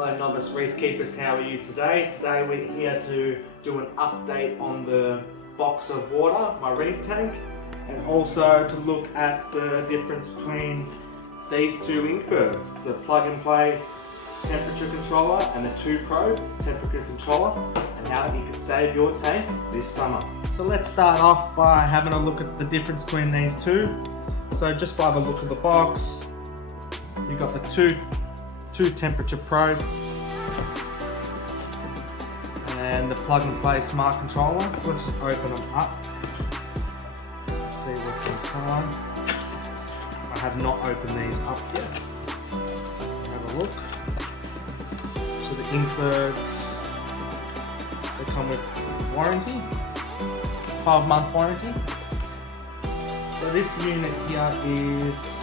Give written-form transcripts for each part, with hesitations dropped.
Hello novice reef keepers, how are you today? Today we're here to do an update on the box of water, my reef tank, and also to look at the difference between these two Inkbirds, the plug and play temperature controller and the 2-probe temperature controller, and how you can save your tank this summer. So let's start off by having a look at the difference between these two. So just by the look of the box, you've got the two temperature probe and the plug and play smart controller. So let's just open them up to see what's inside. I have not opened these up yet. Have a look. So the Inkbirds, they come with warranty, 12-month warranty. So this unit here is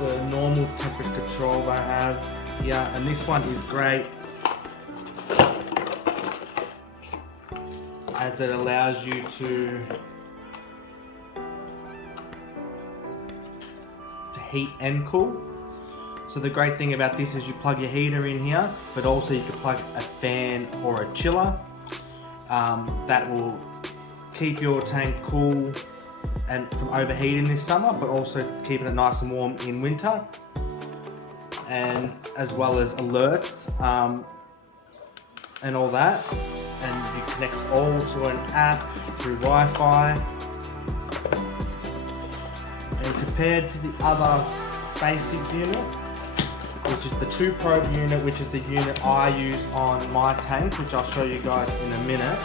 the normal temperature control I have here, and this one is great as it allows you to heat and cool. So the great thing about this is you plug your heater in here, but also you can plug a fan or a chiller that will keep your tank cool and from overheating this summer, but also keeping it nice and warm in winter, and as well as alerts and all that. And you connect all to an app through Wi-Fi. And compared to the other basic unit, which is the 2-probe unit, which is the unit I use on my tank, which I'll show you guys in a minute.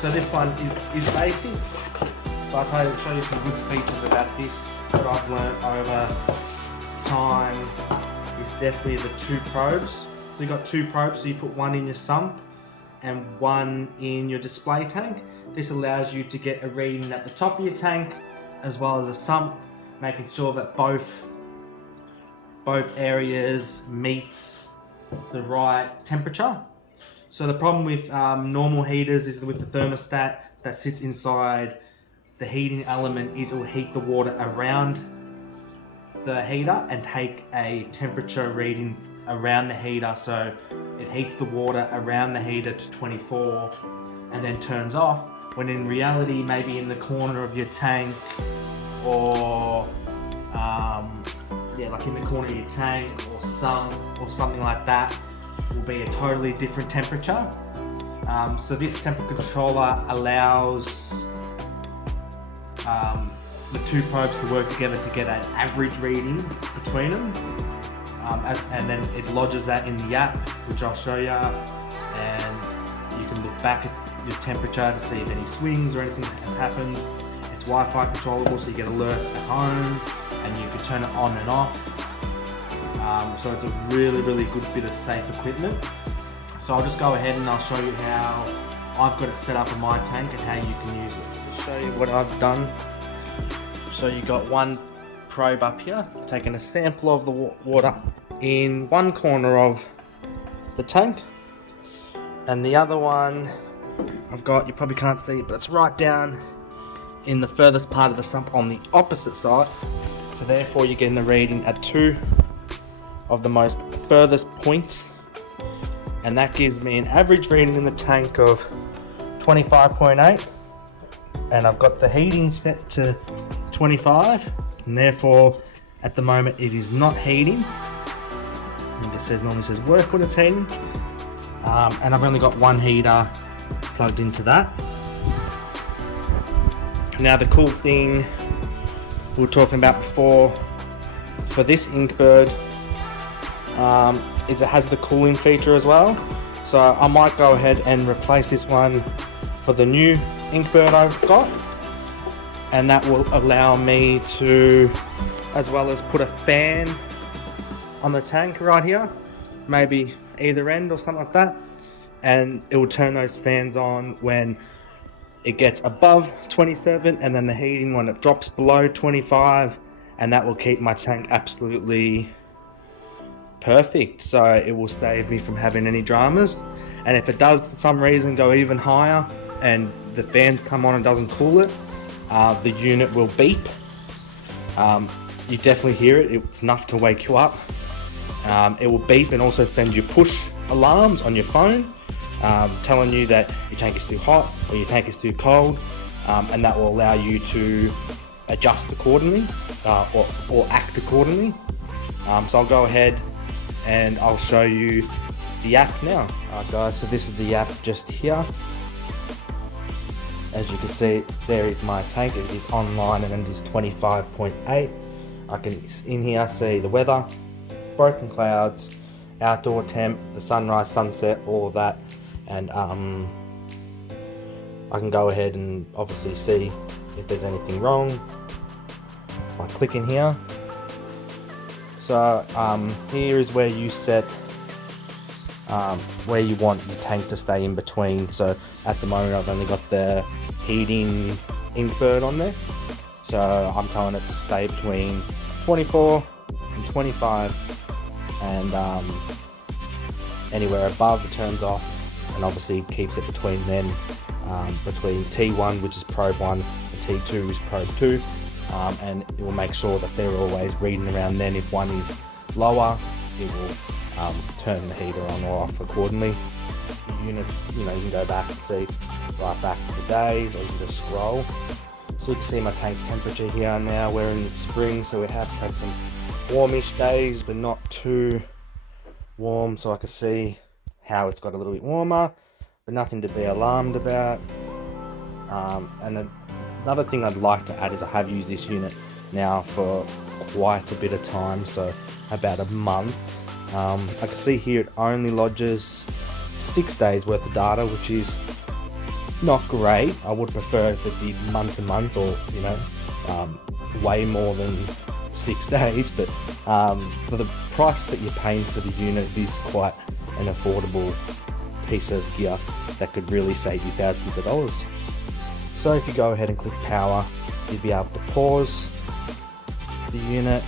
So this one is basic, but I'll show you some good features about this that I've learned over time is definitely the 2 probes. So you've got 2 probes, so you put one in your sump and one in your display tank. This allows you to get a reading at the top of your tank as well as a sump, making sure that both areas meets the right temperature. So the problem with normal heaters is with the thermostat that sits inside the heating element is it will heat the water around the heater and take a temperature reading around the heater. So it heats the water around the heater to 24 and then turns off, when in reality maybe in the corner of your tank or like in the corner of your tank or sump or something like that will be a totally different temperature. So this temperature controller allows the 2 probes to work together to get an average reading between them, and then it lodges that in the app, which I'll show you, and you can look back at your temperature to see if any swings or anything has happened. It's Wi-Fi controllable, so you get alerts at home and you can turn it on and off. So it's a really good bit of safe equipment. So I'll just go ahead and I'll show you how I've got it set up in my tank and how you can use it. I'll show you what I've done. So you got one probe up here, taking a sample of the water in one corner of the tank, and the other one I've got, you probably can't see it, but it's right down in the furthest part of the sump on the opposite side. So therefore you're getting the reading at 2 of the most furthest points, and that gives me an average reading in the tank of 25.8, and I've got the heating set to 25, and therefore at the moment it is not heating. I think it normally says work when it's heating, and I've only got one heater plugged into that. Now the cool thing we were talking about before for this Inkbird is it has the cooling feature as well. So I might go ahead and replace this one for the new Inkbird I've got, and that will allow me to as well as put a fan on the tank right here, maybe either end or something like that, and it will turn those fans on when it gets above 27, and then the heating when it drops below 25, and that will keep my tank absolutely perfect. So it will save me from having any dramas. And if it does for some reason go even higher and the fans come on and doesn't cool it, the unit will beep you definitely hear it. It's enough to wake you up. It will beep and also send you push alarms on your phone, telling you that your tank is too hot or your tank is too cold, and that will allow you to adjust accordingly or act accordingly. So I'll go ahead and I'll show you the app now. Alright guys, so this is the app just here. As you can see, there is my tank. It is online and it is 25.8. I can in here see the weather, broken clouds, outdoor temp, the sunrise, sunset, all of that, and I can go ahead and obviously see if there's anything wrong by clicking here. So here is where you set where you want your tank to stay in between. So at the moment I've only got the heating Inkbird on there, so I'm telling it to stay between 24 and 25, and anywhere above it turns off, and obviously keeps it between then, between T1, which is probe 1, and T2 is probe 2, and it will make sure that they're always reading around then. If one is lower, it will turn the heater on or off accordingly. The units, you know, you can go back and see right back to the days, or you can just scroll. So you can see my tank's temperature here now. We're in spring, so we have had some warmish days, but not too warm. So I can see how it's got a little bit warmer, but nothing to be alarmed about. And another thing I'd like to add is I have used this unit now for quite a bit of time, so about a month. I can see here it only lodges 6 days worth of data, which is not great. I would prefer if it did months and months, or you know, way more than 6 days, but for the price that you're paying for the unit, it is quite an affordable piece of gear that could really save you thousands of dollars. So if you go ahead and click power, you'd be able to pause the unit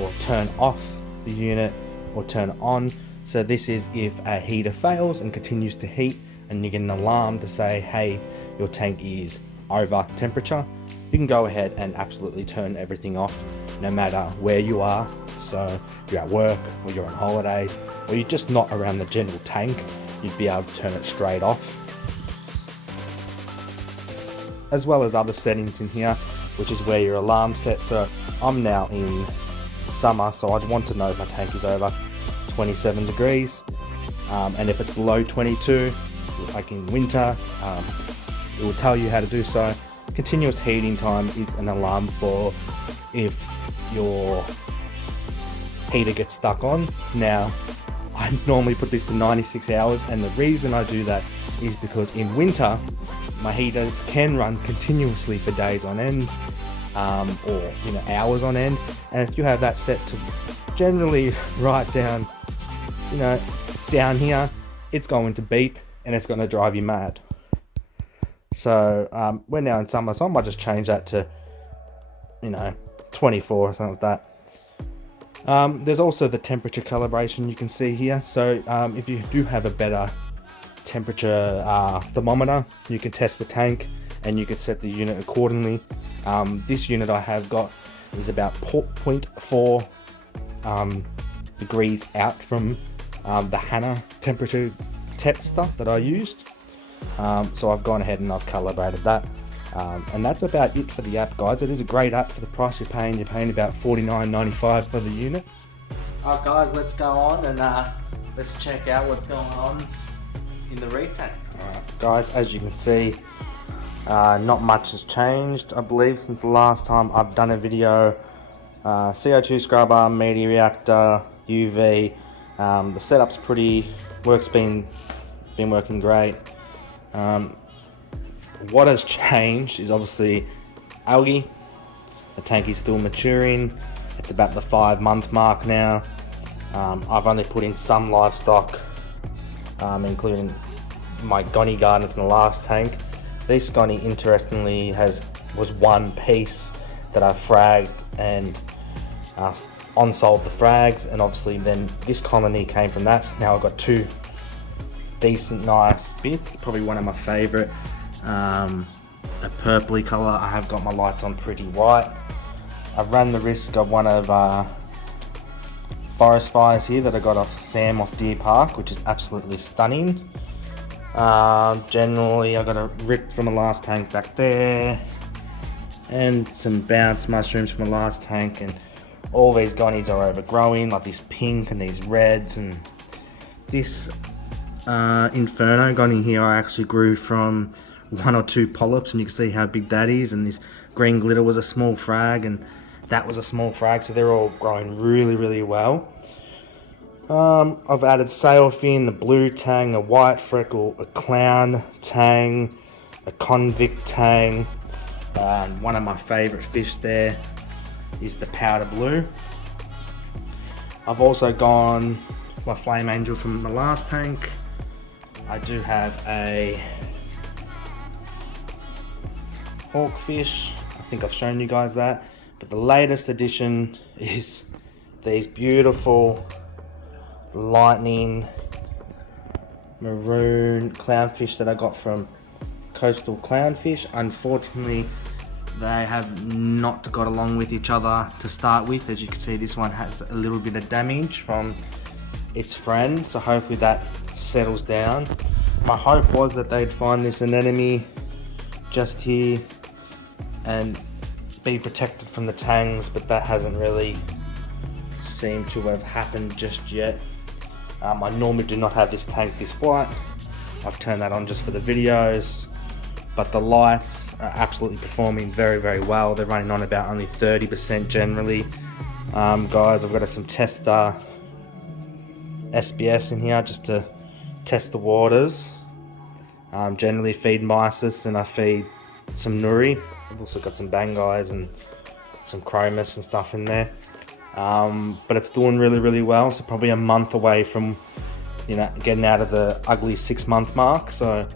or turn off the unit or turn it on. So this is if a heater fails and continues to heat, and you get an alarm to say, hey, your tank is over temperature. You can go ahead and absolutely turn everything off, no matter where you are. So you're at work, or you're on holidays, or you're just not around the general tank, you'd be able to turn it straight off. As well as other settings in here, which is where your alarm set. So I'm now in summer, so I'd want to know if my tank is over 27 degrees, and if it's below 22, like in winter, it will tell you how to do so. Continuous heating time is an alarm for if your heater gets stuck on. Now, I normally put this to 96 hours, and the reason I do that is because in winter, my heaters can run continuously for days on end, or you know, hours on end, and if you have that set to generally right down, you know, down here, it's going to beep and it's going to drive you mad. So we're now in summer, so I might just change that to, you know, 24 or something like that. There's also the temperature calibration you can see here. So if you do have a better temperature thermometer, you can test the tank and you can set the unit accordingly. This unit I have got is about 0.4 degrees out from the Hannah temperature tester that I used. So I've gone ahead and I've calibrated that. And that's about it for the app, guys. It is a great app for the price you're paying. You're paying about $49.95 for the unit. Alright guys, let's go on and let's check out what's going on in the reef tank. Alright guys, as you can see, not much has changed, I believe, since the last time I've done a video. CO2 scrubber, media reactor, UV. The setup's work's been working great. What has changed is obviously algae. The tank is still maturing. It's about the 5-month mark now. I've only put in some livestock, including my gonny garden from the last tank. This gonny, interestingly, was one piece that I fragged and on-sold the frags, and obviously then this colony came from that. So now I've got 2 decent nice bits. Probably one of my favourite, a purpley colour. I have got my lights on pretty white. I've run the risk of one of forest fires here that I got off Sam off Deer Park, which is absolutely stunning. Generally I got a rip from the last tank back there, and some bounce mushrooms from the last tank, and all these gonnies are overgrowing, like this pink and these reds, and this Inferno gonny here I actually grew from 1 or 2 polyps, and you can see how big that is, and this green glitter was a small frag, and that was a small frag, so they're all growing really well. I've added sailfin, a blue tang, a white freckle, a clown tang, a convict tang. One of my favourite fish there is the powder blue. I've also gone my flame angel from the last tank. I do have a hawkfish. I think I've shown you guys that. But the latest addition is these beautiful lightning maroon clownfish that I got from Coastal Clownfish. Unfortunately, they have not got along with each other to start with. As you can see, this one has a little bit of damage from its friend, so hopefully that settles down. My hope was that they'd find this anemone just here and be protected from the tangs, but that hasn't really seemed to have happened just yet. I normally do not have this tank this white. I've turned that on just for the videos, but the lights are absolutely performing very well. They're running on about only 30% generally. Guys, I've got some tester SBS in here just to test the waters. Generally feed mysis, and I feed some nuri. I've also got some bangais and some chromis and stuff in there. But it's doing really well, so probably a month away from, you know, getting out of the ugly 6-month mark. So